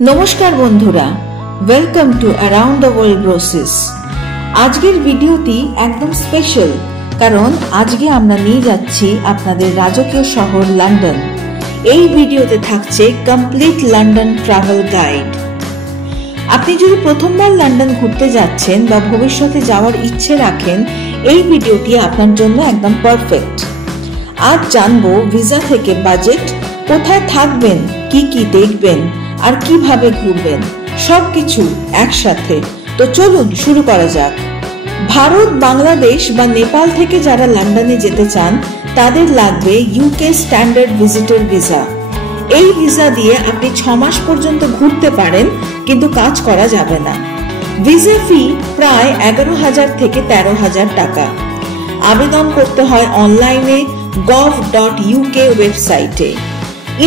নমস্কার বন্ধুরা, welcome to around the world brosis. আজকের ভিডিওটি একদম স্পেশাল, কারণ আজকে আমরা নিয়ে যাচ্ছি আপনাদের রাজকীয় শহর লন্ডন। এই ভিডিওতে থাকছে কমপ্লিট লন্ডন ট্রাভেল গাইড। আপনি যদি প্রথমবার লন্ডন ঘুরতে যাচ্ছেন বা ভবিষ্যতে যাওয়ার ইচ্ছে রাখেন, এই ভিডিওটি আপনার জন্য একদম পারফেক্ট। আজ জানবো ভিসা থেকে বাজেট, কোথায় থাকবেন, কি কি দেখবেন আর কিভাবে ঘুরবেন, সবকিছু একসাথে। তো চলুন শুরু করা যাক। ভারত, বাংলাদেশ বা নেপাল থেকে যারা লন্ডনে যেতে চান তাদের লাগবে ইউকে স্ট্যান্ডার্ড ভিজিটর ভিসা। এই ভিসা দিয়ে আপনি 6 মাস পর্যন্ত ঘুরতে পারেন, কিন্তু কাজ করা যাবে না। ভিসা ফি প্রায় 11,000 থেকে 13,000 টাকা। আবেদন করতে হয় অনলাইনে gov.uk ওয়েবসাইটে।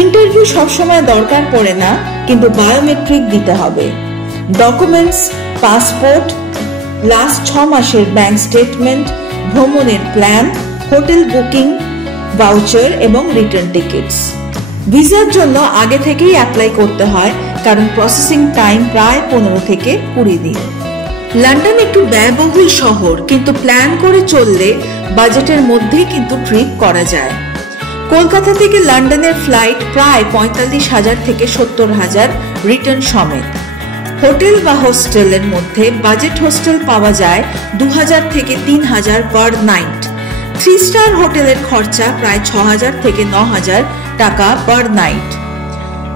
ইন্টারভিউ সবসময় দরকার পড়ে না, কিন্তু বায়োমেট্রিক দিতে হবে। ডকুমেন্টস, পাসপোর্ট, লাস্ট 6 মাসের ব্যাংক স্টেটমেন্ট, ভ্রমণের প্ল্যান, হোটেল বুকিং, ভাউচার এবং রিটার্ন টিকিটস। ভিসার জন্য আগে থেকেই অ্যাপ্লাই করতে হয়, কারণ প্রসেসিং টাইম প্রায় 15 থেকে 20 দিন। লন্ডন একটু ব্যয়বহুল শহর, কিন্তু প্ল্যান করে চললে বাজেটের মধ্যেই কিন্তু ট্রিপ করা যায়। কলকাতা থেকে লন্ডনের ফ্লাইট প্রায় 45,000 থেকে 70,000 রিটার্ন সমেত। হোটেল বা হোস্টেলের মধ্যে বাজেট হোস্টেল পাওয়া যায় 2,000 থেকে 3,000 পার নাইট। 3 স্টার হোটেলের খরচা প্রায় 6,000 থেকে 9,000 টাকা পার নাইট।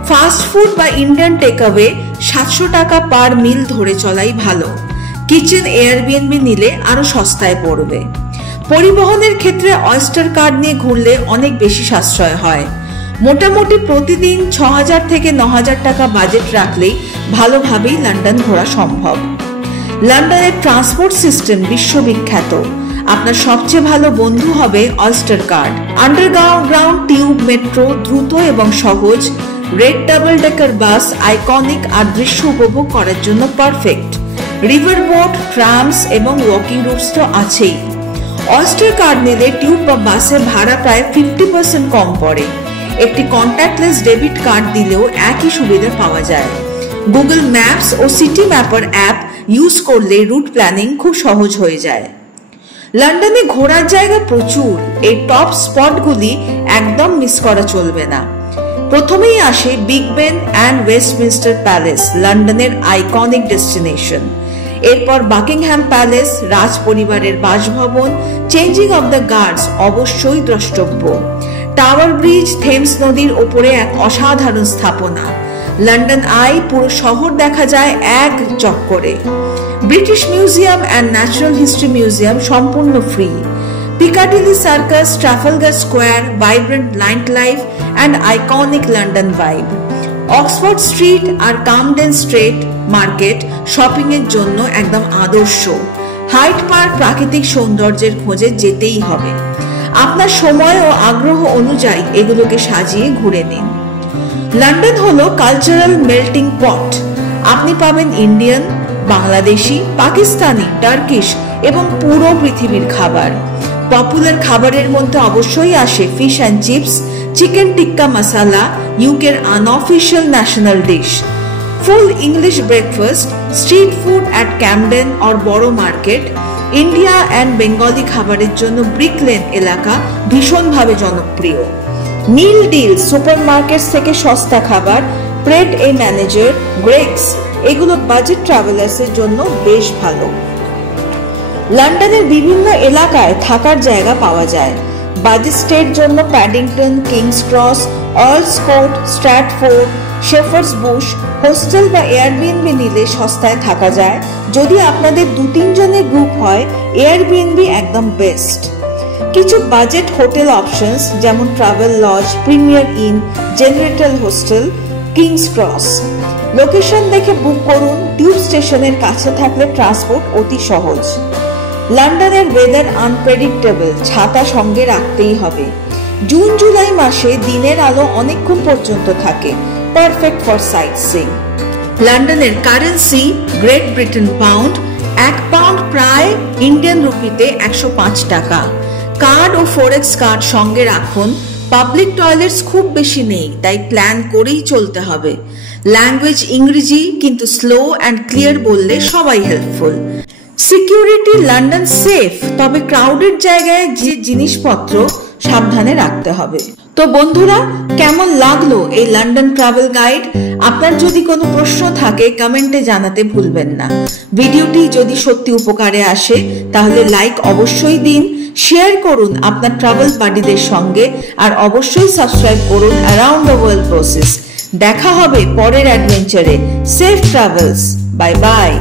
ফাস্ট ফুড বা ইন্ডিয়ান টেকঅ্যাওয়ে 700 টাকা পার মিল ধরে চলাই ভালো। কিচেন এয়ারবিএনবি নিলে আরো সস্তায় পড়বে। পরিবহনের ক্ষেত্রে অয়েস্টার কার্ড নিয়ে ঘুরলে অনেক বেশি সাশ্রয় হয়। মোটামুটি প্রতিদিন 6,000 থেকে 9,000 টাকা বাজেট রাখলেই ভালোভাবেই লন্ডন ঘোরা সম্ভব। লন্ডনের ট্রান্সপোর্ট সিস্টেম বিশ্ববিখ্যাত। আপনার সবচেয়ে ভালো বন্ধু হবে oyster card. Underground tube metro দ্রুত এবং সহজ। Red double decker bus iconic আর দৃশ্য উপভোগ করার জন্য পারফেক্ট। রিভার বোট, ট্রামস এবং ওয়াকিং রুটস তো আছেই। অয়েস্টার কার্ড নিলে টিউব বা বাসে ভাড়া প্রায় 50% কম পড়ে। একটি কন্ট্যাক্টলেস ডেবিট কার্ড দিলেও একই সুবিধা পাওয়া যায়। গুগল ম্যাপস ও সিটি ম্যাপার অ্যাপ ইউজ করলে রুট প্ল্যানিং খুব সহজ হয়ে যায়। লন্ডনে ঘোরার জায়গা প্রচুর। এই টপ স্পটগুলি একদম মিস করা চলবে না। প্রথমেই আসে big Ben and Westminster palace, লন্ডনের আইকনিক ডেস্টিনেশন। এরপর বাকিংহ্যাম প্যালেস, রাজ পরিবারের বাসভবন, চেঞ্জিং অব দ্য গার্ডস অবশ্যই দ্রষ্টব্য। টাওয়ার ব্রিজ থেমস নদীর ওপরে এক অসাধারণ স্থাপনা। লন্ডন আই, পুরো শহর দেখা যায় এক চক্করে। British Museum and Natural History Museum সম্পূর্ণ free. Piccadilly Circus, Trafalgar Square, vibrant night life and iconic London vibe. Oxford Street আর কামডেন স্ট্রিট মার্কেট শপিং এর জন্য একদম আদর্শ। হাইড পার্ক প্রাকৃতিক সৌন্দর্যের খোঁজে যেতেই হবে। আপনার সময় ও আগ্রহ অনুযায়ী এগুলোকে সাজিয়ে ঘুরে নিন। লন্ডন হলো কালচারাল মেল্টিং পট। আপনি পাবেন ইন্ডিয়ান, বাংলাদেশি, পাকিস্তানি, টার্কিশ এবং পুরো পৃথিবীর খাবার। পপুলার খাবারের মধ্যে অবশ্যই আসে fish and chips, chicken tikka masala, ইউকের unofficial national dish. Full English breakfast, street food at Camden or বড় মার্কেট। ইন্ডিয়া অ্যান্ড বেঙ্গলি খাবারের জন্য ব্রিক লেন এলাকা ভীষণভাবে জনপ্রিয়। মিল ডিল, সুপার মার্কেট থেকে সস্তা খাবার, প্রেড এ ম্যানেজার, গ্রেগস, এগুলো বাজেট ট্রাভেলার্সের জন্য বেশ ভালো। লন্ডনের বিভিন্ন এলাকায় থাকার জায়গা পাওয়া যায়। বাজেট স্টের জন্য Paddington, King's Cross, Earl's Court, Stratford, Shepherd's Bush hostel বা এয়ারবিএনবি নিলে সস্তায় থাকা যায়। যদি আপনাদের 2-3 জনের গ্রুপ হয়, এয়ারবিএনবি একদম বেস্ট। কিছু বাজেট হোটেল অপশনস যেমন Travelodge, Premier Inn, Generator hostel, King's Cross. Location দেখে বুক করুন। টিউব স্টেশনের কাছে থাকলে ট্রান্সপোর্ট অতি সহজ। লন্ডনের ওয়েদার আনপ্রেডিক্টেবল, ছাতা সঙ্গে রাখতেই হবে। জুন জুলাই মাসে দিনের আলো অনেকক্ষণ পর্যন্ত থাকে, পারফেক্ট ফর সাইট সিইং। লন্ডনের currency great Britain pound. 1 pound প্রায় ইন্ডিয়ান রুপিতে 105 টাকা। কার্ড ও ফরেক্স কার্ড সঙ্গে রাখুন। পাবলিক টয়লেটস খুব বেশি নেই, তাই প্ল্যান করেই চলতে হবে। ল্যাঙ্গুয়েজ ইংরেজি, কিন্তু স্লো অ্যান্ড ক্লিয়ার বললে সবাই হেল্পফুল। সিকিউরিটি লন্ডন সেফ, তবে ক্রাউডেড জায়গায় যে জিনিসপত্র সাবধানে রাখতে হবে। তো বন্ধুরা, কেমন লাগলো এই লন্ডন ট্রাভেল গাইড? আপনার যদি কোনো প্রশ্ন থাকে কমেন্টে জানাতে ভুলবেন না। ভিডিওটি যদি সত্যি উপকারে আসে তাহলে লাইক অবশ্যই দিন, শেয়ার করুন আপনার ট্রাভেল বাডিদের সঙ্গে, আর অবশ্যই সাবস্ক্রাইব করুন অ্যারাউন্ড দ্য ওয়ার্ল্ড প্রসেস। দেখা হবে পরের অ্যাডভেঞ্চারে। Safe travels, bye by.